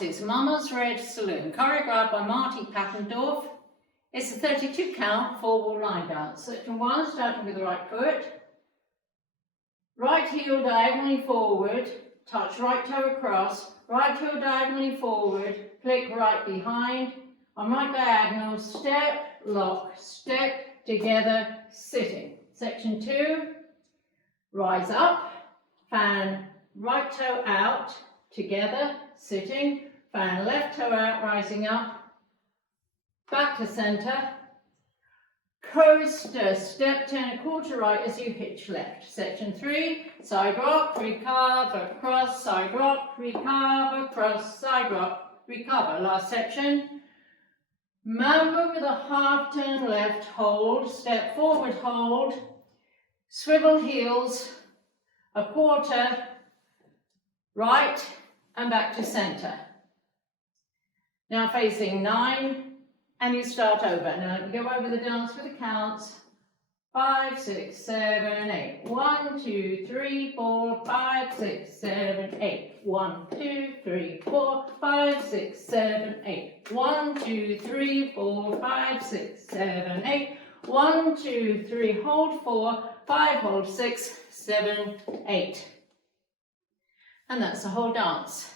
dance is Mama's Red Saloon, choreographed by Marty Pattendorf. It's a 32 count, 4-wall line dance. Section 1, starting with the right foot. Right heel diagonally forward, touch right toe across, right heel diagonally forward, click right behind, on right diagonal, step, lock, step, together, sitting. Section 2, rise up, fan right toe out, together, sitting, fan left toe out, rising up, back to centre, coaster, step, turn a quarter right as you hitch left. Section 3, side rock, recover, cross, side rock, recover, cross, side rock, recover. Last section, mambo with a half turn left, hold, step forward, hold, swivel heels, a quarter, right, and back to centre. Now facing 9, and you start over. Now let me go over the dance with the counts. 5, 6, 7, 8. 1, 2, 3, 4, 5, 6, 7, 8. 1, 2, 3, 4, 5, 6, 7, 8. 1, 2, 3, 4, 5, 6, 7, 8. 1, 2, 3, hold 4, 5, hold 6, 7, 8. And that's the whole dance.